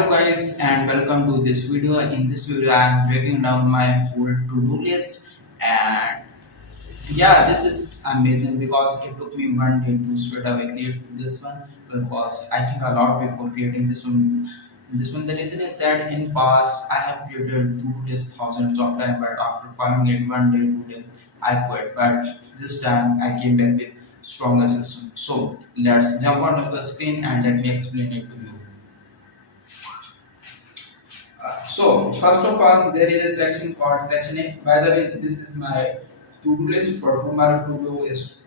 Hello guys and welcome to this video. In this video I am breaking down my whole to-do list, and yeah, this is amazing because it took me one day to straight away create this one, because I think a lot before creating this one. The reason is that in past I have created to-do list thousands of times, but after following it one day, 2 day, I quit. But this time I came back with stronger system. So let's jump onto the screen and let me explain it to you. So first of all, there is a section called section A. By the way, this is my to-do list for tomorrow. To do is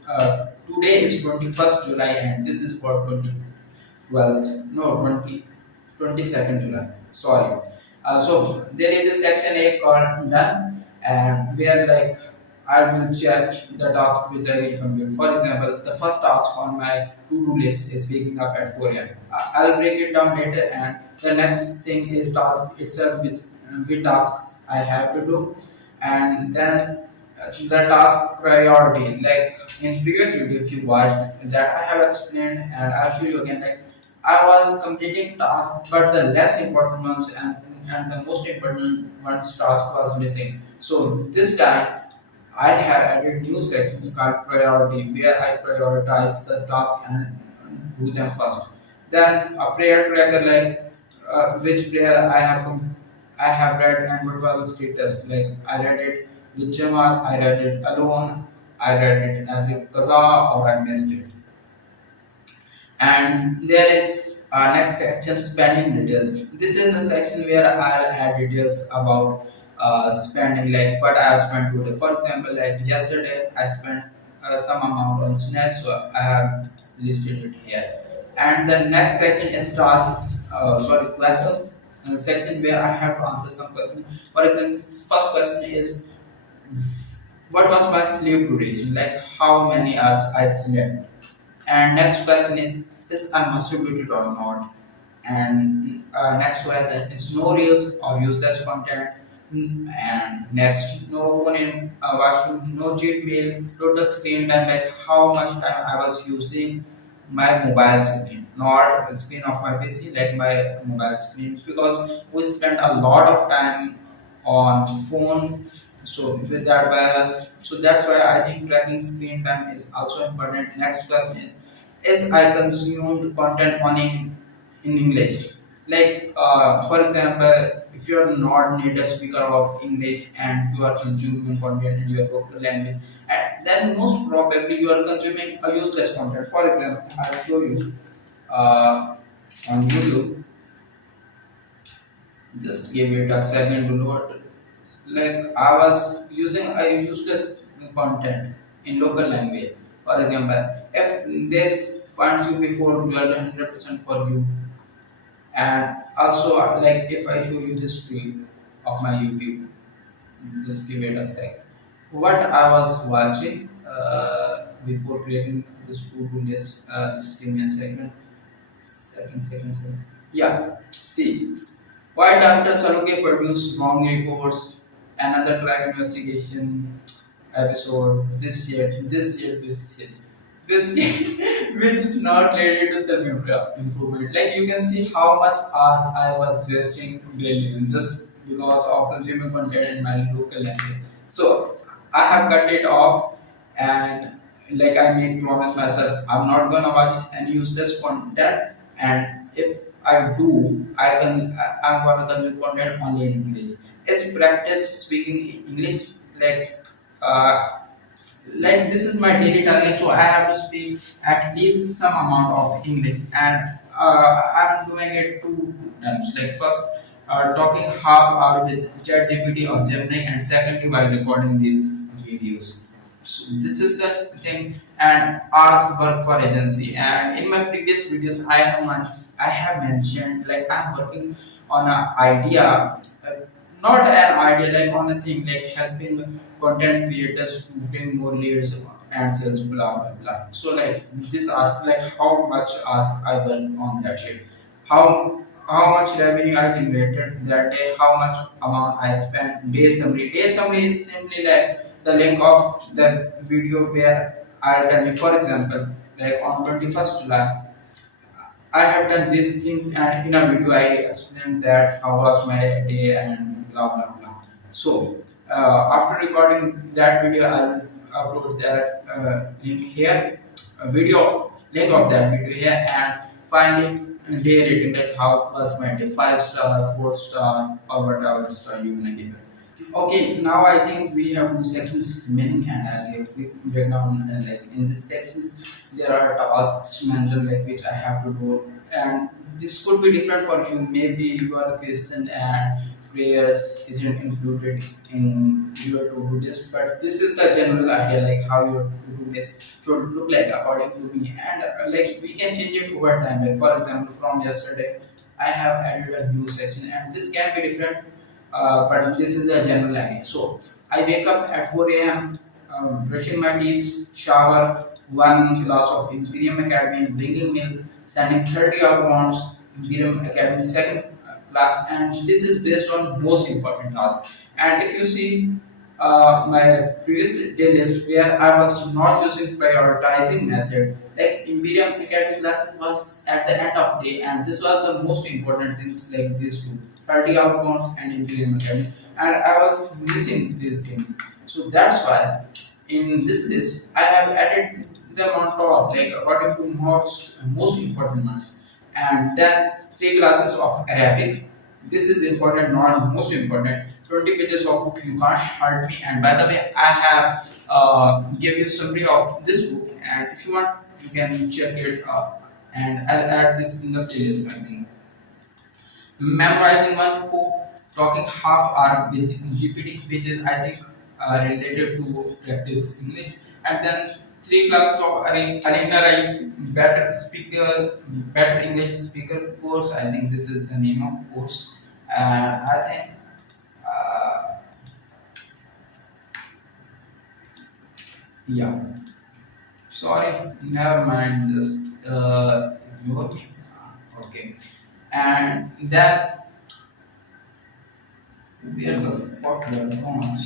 today is 21st July, and this is for 2012. No, 22nd July. Sorry. So there is a section A called done, and where like I will check the task which I will complete. For example, the first task on my to-do list is waking up at 4 a.m. I'll break it down later, and the next thing is task itself, which tasks I have to do, and then the task priority. Like in previous video, if you watched that, I have explained, and I'll show you again. Like I was completing tasks, but the less important ones and the most important ones task was missing. So this time I have added new sections called priority, where I prioritize the task and do them first. Then a prayer tracker, like which prayer I have read and what was the status. Like I read it with Jamal, I read it alone, I read it as a qaza, or I missed it. And there is next section, spending details. This is the section where I'll add details about spending, like what I have spent today. For example, like yesterday I spent some amount on snacks, so I have listed it here. And the next section is tasks, questions, section where I have to answer some questions. For example, first question is, what was my sleep duration, like how many hours I slept. And next question is I masturbated or not. And next question is no reels or useless content. And next, no phone in washroom, no cheat meal, total screen time, like how much time I was using my mobile screen, not the screen of my PC, like my mobile screen, because we spend a lot of time on phone. So with that bias, so that's why I think tracking screen time is also important. Next question is I consumed content on in English. Like for example, if you are not native speaker of English and you are consuming content in your local language, and then most probably you are consuming a useless content. For example, I'll show you on YouTube. Just give it a second to load. Like I was using a useless content in local language. For example, if this finds you before 100% for you, and also like if I show you history of my YouTube, just give it a sec. What I was watching before creating this to-do list, just give me a second. Second. Yeah, see. Why Dr. Saruke produced wrong reports? Another crime investigation episode. This year, which is not related to self improvement. Like you can see how much hours I was wasting daily just because of consuming content in my local language. So I have cut it off, and like I make promise myself, I'm not gonna watch any useless content, and if I do, I'm gonna consume content only in English. It's practice speaking English, like uh, like this is my daily target, so I have to speak at least some amount of English, and I'm doing it 2 times. Like first, talking half hour with ChatGPT or Gemini, and secondly while recording these videos. So this is the thing. And hours work for agency. And in my previous videos, I have mentioned like I'm working on an idea, not an idea, like on a thing like helping content creators to bring more leads and sales, blah blah blah. So like this asks like how much ask I work on that shit, how much revenue I generated that day, how much amount I spent. Day summary. Day summary is simply like the link of the video where I'll tell you. For example, like on 21st July, I have done these things, and in a video I explained that how was my day and blah blah blah. So after recording that video, I'll upload that link here, a video link of that video here, and finally day rating like how was my day, 5 star, 4 star, or whatever star you wanna give it. Okay, now I think we have two sections remaining, and I'll give quick breakdown. Like in these sections, there are tasks mentioned like which I have to do, and this could be different for you. Maybe you are a Christian and prayers isn't included in your to-do list, but this is the general idea, like how your to-do list should look like according to me, and like we can change it over time. Like for example, from yesterday, I have added a new section, and this can be different, but this is a general idea. So I wake up at 4 a.m., brushing my teeth, shower, one glass of Imperium Academy, bringing milk, sending 30 outbounds, Imperium Academy second class, and this is based on most important tasks. And if you see my previous day list where I was not using prioritizing method, like Imperium Academy classes was at the end of day, and this was the most important things like these two, 30 outbounds and Imperium Academy, and I was missing these things. So that's why in this list I have added them on top, like according to most important ones, and then three classes of Arabic. This is important, not most important. 20 pages of book, you can't hurt me. And by the way, I have give you summary of this book, and if you want, you can check it out. And I'll add this in the playlist, I think. Memorizing one book, talking half hour with GPT, which is I think related to practice English, and then three classes of arena rise better speaker, better English speaker course. I think this is the name of course. I think uh, yeah. Sorry, never mind. Just ignore me. Okay, and then where the fuck we are going?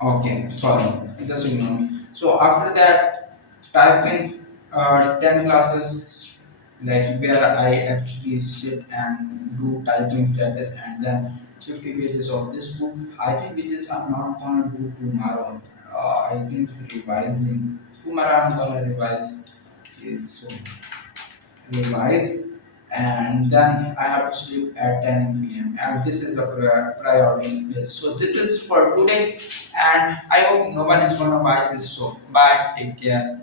Okay, sorry, just ignore me. So after that, type in 10 classes, like where I actually sit and do typing practice, and then 50 pages of this book. I think which is I'm not gonna do tomorrow. I think revising. Tomorrow I'm gonna revise is so revise, and then I have to sleep at 10 p.m. and this is a priority list. So this is for today, and I hope no one is gonna buy this. So bye, take care.